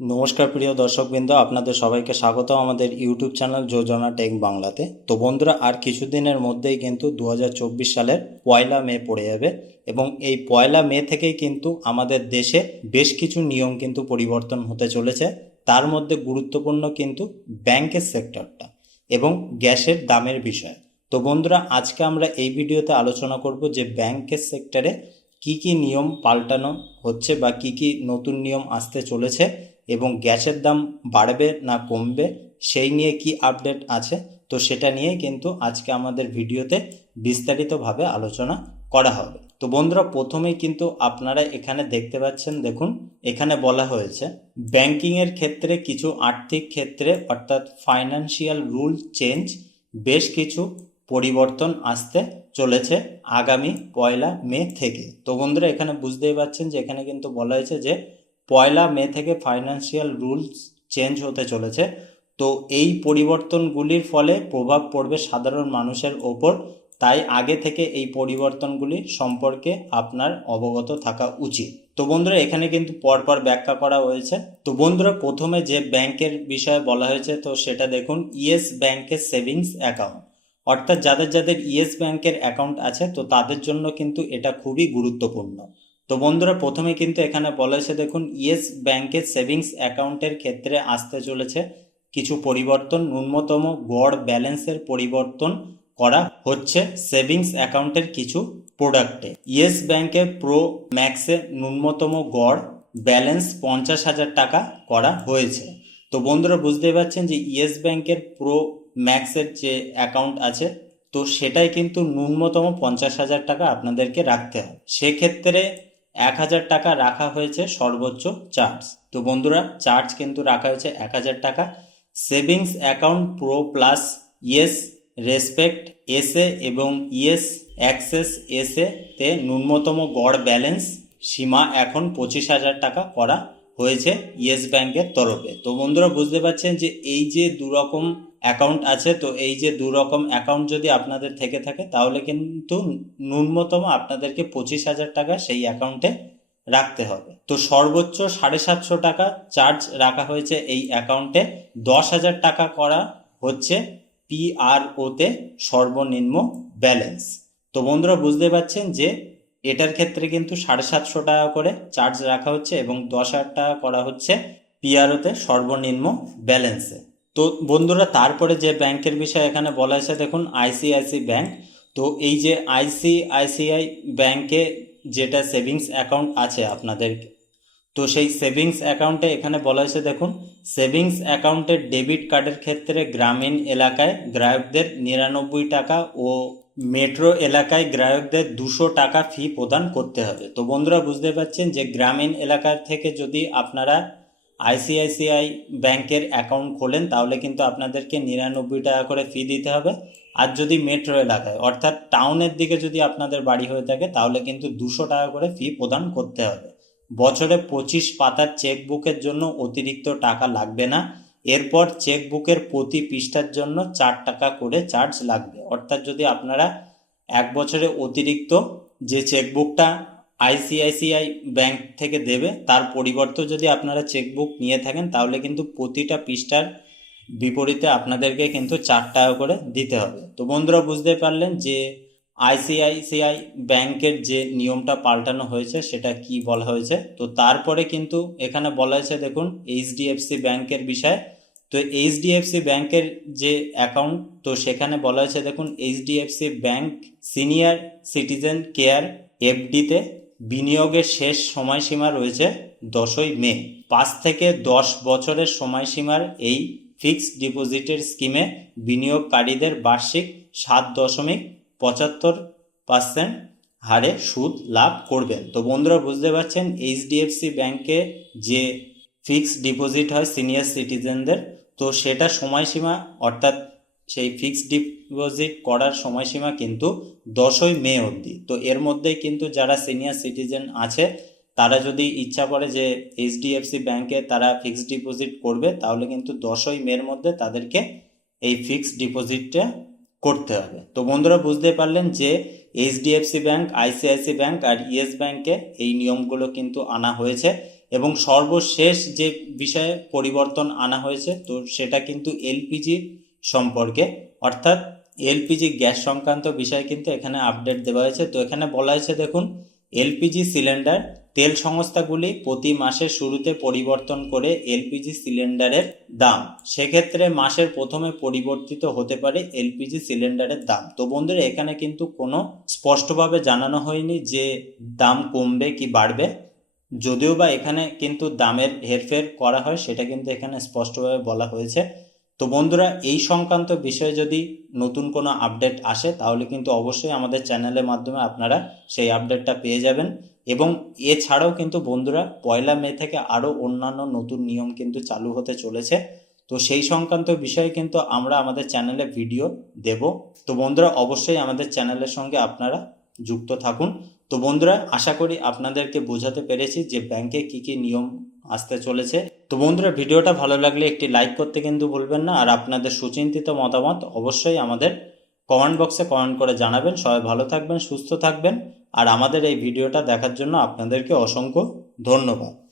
নমস্কার প্রিয় দর্শকবৃন্দ, আপনাদের সবাইকে স্বাগত আমাদের ইউটিউব চ্যানেল যোজনা টেক বাংলাতে। তো বন্ধুরা, আর কিছুদিনের মধ্যেই কিন্তু দু হাজার চব্বিশ সালের পয়লা মে পড়ে যাবে এবং এই পয়লা মে থেকেই কিন্তু আমাদের দেশে বেশ কিছু নিয়ম কিন্তু পরিবর্তন হতে চলেছে। তার মধ্যে গুরুত্বপূর্ণ কিন্তু ব্যাংকের সেক্টরটা এবং গ্যাসের দামের বিষয়। তো বন্ধুরা, আজকে আমরা এই ভিডিওতে আলোচনা করব যে ব্যাংকের সেক্টরে কি কি নিয়ম পাল্টানো হচ্ছে বা কি কি নতুন নিয়ম আসতে চলেছে। এবং গ্যাসের দাম বাড়বে না কমবে, সেই নিয়ে কি আপডেট আছে? তো সেটা নিয়ে কিন্তু আজকে আমাদের ভিডিওতে বিস্তারিতভাবে আলোচনা করা হবে। তো বন্ধুরা, প্রথমেই কিন্তু আপনারা এখানে দেখতে পাচ্ছেন, দেখুন, এখানে বলা হয়েছে ব্যাংকিংয়ের ক্ষেত্রে কিছু আর্থিক ক্ষেত্রে, অর্থাৎ ফাইন্যান্সিয়াল রুল চেঞ্জ বেশ কিছু পরিবর্তন আসতে চলেছে আগামী পয়লা মে থেকে। তো বন্ধুরা, এখানে বুঝতেই পারছেন যে এখানে কিন্তু বলা হয়েছে যে পয়লা মে থেকে ফাইন্যান্সিয়াল রুলস চেঞ্জ হতে চলেছে। তো এই পরিবর্তনগুলির ফলে প্রভাব পড়বে সাধারণ মানুষের ওপর। তাই আগে থেকে এই পরিবর্তনগুলি সম্পর্কে আপনার অবগত থাকা উচিত। তো বন্ধুরা, এখানে কিন্তু পরপর ব্যাখ্যা করা হয়েছে। তো বন্ধুরা, প্রথমে যে ব্যাংকের বিষয়ে বলা হয়েছে, তো সেটা দেখুন, ইয়েস ব্যাংকের সেভিংস অ্যাকাউন্ট। অর্থাৎ যাদের যাদের ইয়েস ব্যাংকের অ্যাকাউন্ট আছে, তো তাদের জন্য কিন্তু এটা খুবই গুরুত্বপূর্ণ। তো বন্ধুরা, প্রথমে কিন্তু এখানে বলা হয়েছে, দেখুন, ইয়েস, ব্যাংকের সেভিংস অ্যাকাউন্টের ক্ষেত্রে আসতে চলেছে। কিছু পরিবর্তন, ন্যূনতম গড় ব্যালেন্সের পরিবর্তন করা হচ্ছে সেভিংস অ্যাকাউন্টের কিছু প্রোডাক্টে। ইয়েস ব্যাংকে প্রো ম্যাক্সে ন্যূনতম গড় ব্যালেন্স পঞ্চাশ হাজার টাকা করা হয়েছে। তো বন্ধুরা, বুঝতে পারছেন যে ইয়েস ব্যাংকের প্রো ম্যাক্সের যে অ্যাকাউন্ট আছে, তো সেটাই কিন্তু ন্যূনতম পঞ্চাশ হাজার টাকা আপনাদেরকে রাখতে হয়। সেক্ষেত্রে এক হাজার টাকা রাখা হয়েছে সর্বোচ্চ চার্জ। তো বন্ধুরা, চার্জ কিন্তু রাখা হয়েছে এক হাজার টাকা। Savings account pro plus yes respect এসে এবং ইয়েস অ্যাক্সেস এসে তে ন্যূনতম গড় ব্যালেন্স সীমা এখন পঁচিশ হাজার টাকা করা হয়েছে ইয়েস ব্যাংকের তরফে। তো বন্ধুরা, বুঝতে পারছেন যে এই যে দুরকম অ্যাকাউন্ট আছে, তো এই যে দু রকম অ্যাকাউন্ট যদি আপনাদের থেকে থাকে, তাহলে কিন্তু ন্যূনতম আপনাদেরকে পঁচিশ হাজার টাকা সেই অ্যাকাউন্টে রাখতে হবে। তো সর্বোচ্চ সাড়ে সাতশো টাকা চার্জ রাখা হয়েছে এই অ্যাকাউন্টে দশ হাজার টাকা করা হচ্ছে পিআরওতে সর্বনিম্ন ব্যালেন্স তো বন্ধুরা, বুঝতে পারছেন যে এটার ক্ষেত্রে কিন্তু সাড়ে সাতশো টাকা করে চার্জ রাখা হচ্ছে এবং দশ হাজার টাকা করা হচ্ছে পিআরওতে সর্বনিম্ন ব্যালেন্সে তো বন্ধুরা, তারপরে যে ব্যাংকের বিষয়ে এখানে বলা হয়েছে, দেখুন, আইসিআইসি ব্যাংক। তো এই যে আইসিআইসিআই ব্যাংকে যেটা সেভিংস অ্যাকাউন্ট আছে আপনাদের, তো সেই সেভিংস অ্যাকাউন্টে এখানে বলা হয়েছে, দেখুন, সেভিংস অ্যাকাউন্টের ডেবিট কার্ডের ক্ষেত্রে গ্রামীণ এলাকায় গ্রাহকদের নিরানব্বই টাকা ও মেট্রো এলাকায় গ্রাহকদের দুশো টাকা ফি প্রদান করতে হবে। তো বন্ধুরা, বুঝতে পারছেন যে গ্রামীণ এলাকা থেকে যদি আপনারা আইসিআইসিআই ব্যাংকের অ্যাকাউন্ট খোলেন, তাহলে কিন্তু আপনাদেরকে নিরানব্বই টাকা করে ফি দিতে হবে। আর যদি মেট্রো এলাকায় অর্থাৎ টাউনের দিকে যদি আপনাদের বাড়ি হয়ে থাকে, তাহলে কিন্তু দুশো টাকা করে ফি প্রদান করতে হবে। বছরে পঁচিশ পাতার চেকবুকের জন্য অতিরিক্ত টাকা লাগবে না। এরপর চেকবুকের প্রতি পৃষ্ঠার জন্য চার টাকা করে চার্জ লাগবে। অর্থাৎ যদি আপনারা এক বছরে অতিরিক্ত যে চেকবুকটা আইসিআইসিআই ব্যাংক থেকে দেবে। তার পরিবর্তে যদি আপনারা চেকবুক নিয়ে থাকেন, তাহলে কিন্তু প্রতিটা পৃষ্ঠার বিপরীতে আপনাদেরকে কিন্তু চার টাকা করে দিতে হবে। তো বন্ধুরা, বুঝতে পারলেন যে আইসিআইসিআই ব্যাংকের যে নিয়মটা পাল্টানো হয়েছে, সেটা কি বলা হয়েছে? তো তারপরে কিন্তু এখানে বলা হয়েছে, দেখুন, এইচডিএফসি ব্যাংকের বিষয়ে। তো এইচডিএফসি ব্যাংকের যে অ্যাকাউন্ট, তো সেখানে বলা হয়েছে, দেখুন, HDFC bank senior citizen care, এফডিতে বিনিয়োগের শেষ সময়সীমা রয়েছে দশই মে। পাঁচ থেকে দশ বছরের সময়সীমার এই ফিক্সড ডিপোজিটের স্কিমে বিনিয়োগকারীদের বার্ষিক সাত দশমিক পঁচাত্তর পার্সেন্ট হারে সুদ লাভ করবেন তো বন্ধুরা, বুঝতে পারছেন, এইচডিএফসি ব্যাংকে যে ফিক্সড ডিপোজিট হয় সিনিয়র সিটিজেনদের, তো সেটা সময়সীমা অর্থাৎ সেই ফিক্সড ডিপোজিট করার সময়সীমা কিন্তু দশই মে অবধি। তো এর মধ্যে কিন্তু যারা সিনিয়র সিটিজেন আছে, তারা যদি ইচ্ছা করে যে এইচডিএফসি ব্যাংকে তারা ফিক্সড ডিপোজিট করবে, তাহলে কিন্তু দশই মের মধ্যে তাদেরকে এই ফিক্সড ডিপোজিটটা করতে হবে। তো বন্ধুরা বুঝতে পারলেন যে এইচডিএফসি ব্যাংক আইসিআইসি ব্যাংক আর ইয়েস ব্যাংকে এই নিয়মগুলো কিন্তু আনা হয়েছে এবং সর্বশেষ যে বিষয়ে পরিবর্তন আনা হয়েছে, তো সেটা কিন্তু এলপিজি সম্পর্কে। অর্থাৎ এলপিজি গ্যাস সংক্রান্ত বিষয় কিন্তু এখানে আপডেট দেওয়া হয়েছে। তো এখানে বলা হয়েছে, দেখুন, এলপিজি সিলিন্ডার তেল সংস্থাগুলি প্রতি মাসের শুরুতে পরিবর্তন করে এলপিজি সিলিন্ডারের দাম। সেক্ষেত্রে মাসের প্রথমে পরিবর্তিত হতে পারে এলপিজি সিলিন্ডারের দাম। তো বন্ধুরা, এখানে কিন্তু কোনো স্পষ্টভাবে জানানো হয়নি যে দাম কমবে কি বাড়বে। যদিও বা এখানে কিন্তু দামের হেরফের করা হয়, সেটা কিন্তু এখানে স্পষ্টভাবে বলা হয়েছে। তো বন্ধুরা, এই সংক্রান্ত বিষয়ে যদি নতুন কোনো আপডেট আসে, তাহলে কিন্তু অবশ্যই আমাদের চ্যানেলের মাধ্যমে আপনারা সেই আপডেটটা পেয়ে যাবেন। এবং এছাড়াও কিন্তু বন্ধুরা, পয়লা মে থেকে আরও অন্যান্য নতুন নিয়ম কিন্তু চালু হতে চলেছে। তো সেই সংক্রান্ত বিষয়ে কিন্তু আমরা আমাদের চ্যানেলে ভিডিও দেব। তো বন্ধুরা, অবশ্যই আমাদের চ্যানেলের সঙ্গে আপনারা যুক্ত থাকুন। তো বন্ধুরা, আশা করি আপনাদেরকে বোঝাতে পেরেছি যে ব্যাংকে কি কি নিয়ম আসতে চলেছে। তো বন্ধুরা, ভিডিওটা ভালো লাগলে একটি লাইক করতে কিন্তু ভুলবেন না। আর আপনাদের সুচিন্তিত মতামত অবশ্যই আমাদের কমেন্ট বক্সে কমেন্ট করে জানাবেন। সবাই ভালো থাকবেন, সুস্থ থাকবেন। আর আমাদের এই ভিডিওটা দেখার জন্য আপনাদেরকে অসংখ্য ধন্যবাদ।